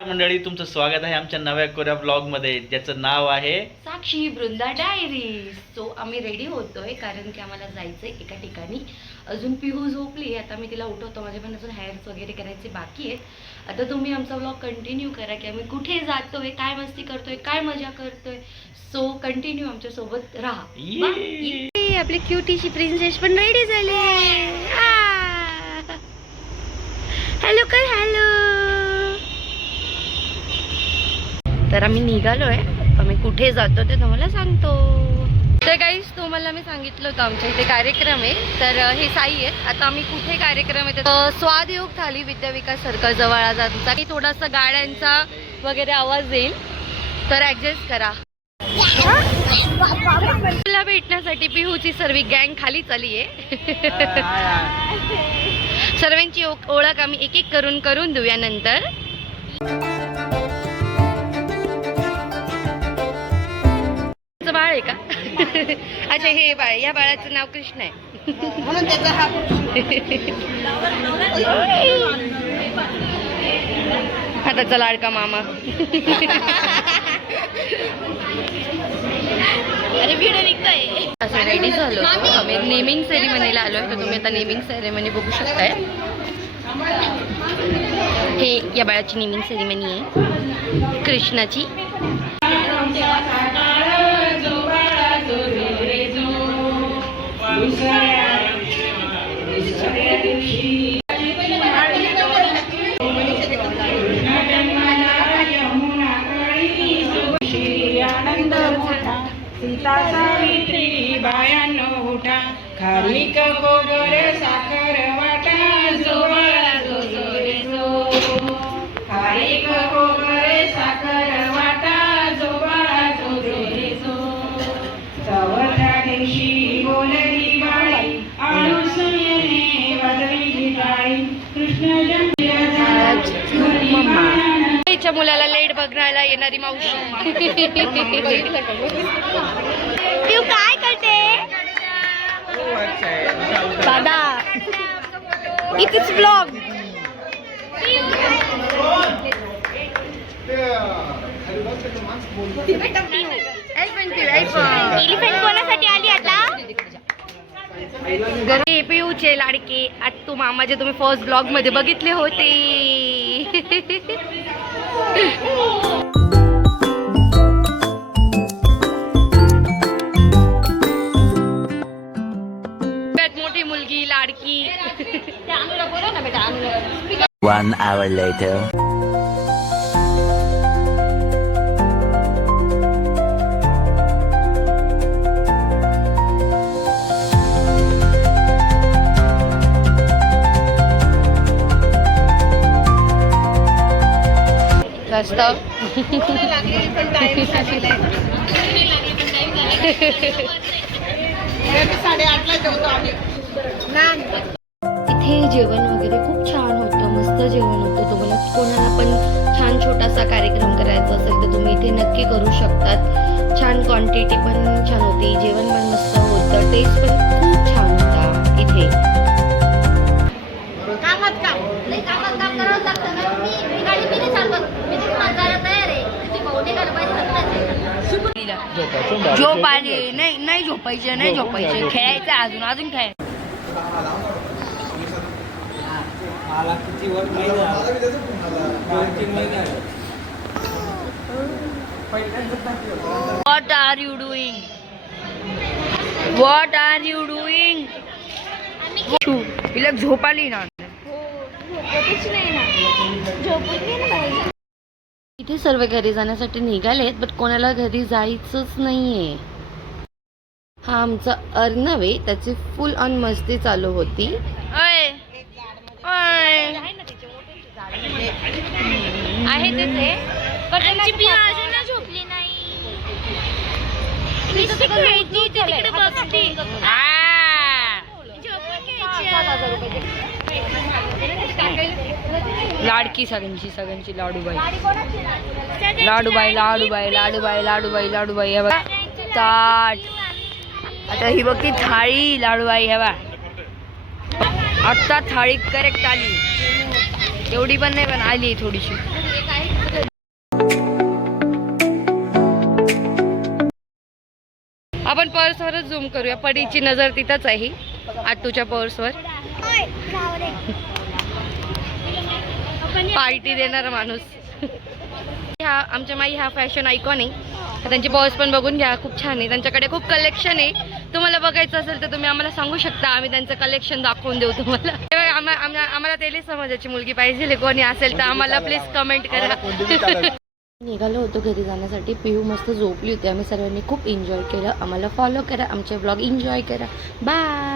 मंडळी, तुमचं स्वागत आहे आमच्या नव्या कोऱ्या ब्लॉग मध्ये, ज्याचं नाव आहे साक्षी वृंदा डायरी. सो आम्ही रेडी होतोय कारण की आम्हाला जायचंय एका ठिकाणी. अजून पिहू झोपली, आता मी तिला उठवतो. माझे पण अजून हेअर्स वगैरे करायचे बाकी आहेत. आता तुम्ही आमचा ब्लॉग कंटिन्यू करा की आम्ही कुठे जातोय, काय मस्ती करतोय, काय मजा करतोय. सो कंटिन्यू आमच्या सोबत राहा. आपली क्यूटीची प्रिन्सेस पण रेडी झाली. हॅलो कर हॅलो. तर आम्ही निघालोय. आम्ही कुठे जातो ते तुम्हाला सांगतो. तर गाईस, तुम्हाला मी सांगितलं होतं आमच्या इथे कार्यक्रम आहे. तर हे साई आहेत. आता आम्ही कुठे कार्यक्रम आहे, स्वादयोग थाली विद्याविकास सर्कल जवळ. आज आमचा थोडासा गाड्यांचा वगैरे आवाज येईल, तर ऍडजस्ट करा. तुला भेटण्यासाठी पिहूची सर्व गँग खाली चालली आहे. सर्वांची ओळख आम्ही एक एक करून देऊया नंतर. बाळ आहे का? अच्छा, हे बाळ, या बाळाचं नाव कृष्ण आहे म्हणून त्याचा हा त्याचा लाडका मामा. अरे व्हिडिओ निघतोय. असं रेडी झालो होतो आम्ही. नेमिंग सेरेमनीला आलोय, तर तुम्ही आता नेमिंग सेरेमनी बघू शकताय. हे या बाळाची नेमिंग सेरेमनी आहे, कृष्णाची. सीता सावित्री बायानो उठा, खारीक गोगरे साखर वाटा, जोवाळा जो रे जो. खारीक गोगरे साखर वाटा, जोवाळा जो रे जो. चवथ्या दिवशी बोलली बाळी, आळूस येणे वाजवी टाळी. कृष्ण च्या मुलाला लेट बघायला येणारी मावशी. तू काय करते दादा? इथेच ब्लॉग. एलिफंट कोणासाठी आली आता? पिऊचे लाडके आत्तू मामा, जे तुम्ही फर्स्ट ब्लॉग मध्ये बघितले होते. मोठी मुलगी लाडकी. 1 hour later. इथे जेवण वगैरे खूप छान होतं, मस्त जेवण होतं. तुम्हाला कोणाला पण छान छोटासा कार्यक्रम करायचा असेल तर तुम्ही इथे नक्की करू शकतात. छान क्वांटिटी पण छान होती, जेवण पण मस्त होतं, टेस्ट पण खूप छान होता इथे. झोप आली नाही, नाही झोपायचे, नाही झोपायचे, खेळायचं अजून अजून खेळायचं. What are you doing? What are you doing? तिला झोप आली ना. इथे सर्व घरी जाण्यासाठी निघालेत, बट कोणाला घरी जायचंच नाहीये. हा आमचा अर्णव आहे, त्याची फुल ऑन मस्ती चालू होती. आहे तिथे, पण अजून झोपली नाही. लाडकी सगळ्यांची लाडूबाई. ताट. आता ही बघ ती थाळी लाडूबाई. हवा आता थाळी करेक्ट आली. एवढी पण नाही, पण आली थोडीशी. आपण पर्सवरच झूम करूया. पडीची नजर तिथंच आहे आटूच्या पर्सवर. पार्टी देणार माणूस. ह्या आमच्या माई ह्या फॅशन आयकॉन आहे. त्यांची पर्स पण बघून घ्या, खूप छान आहे. त्यांच्याकडे खूप कलेक्शन आहे. तुम्हाला बघायचं असेल तर तुम्ही आम्हाला सांगू शकता, आम्ही त्यांचं कलेक्शन दाखवून देऊ तुम्हाला. आम्हाला तेली समाजाची मुलगी पाहिजे कोणी असेल तर आम्हाला प्लीज कमेंट करा. निघालो होतो घरी जाण्यासाठी. पिहू मस्त झोपली होती. आम्ही सर्वांनी खूप एन्जॉय केलं. आम्हाला फॉलो करा, आमचे ब्लॉग एन्जॉय करा. बाय.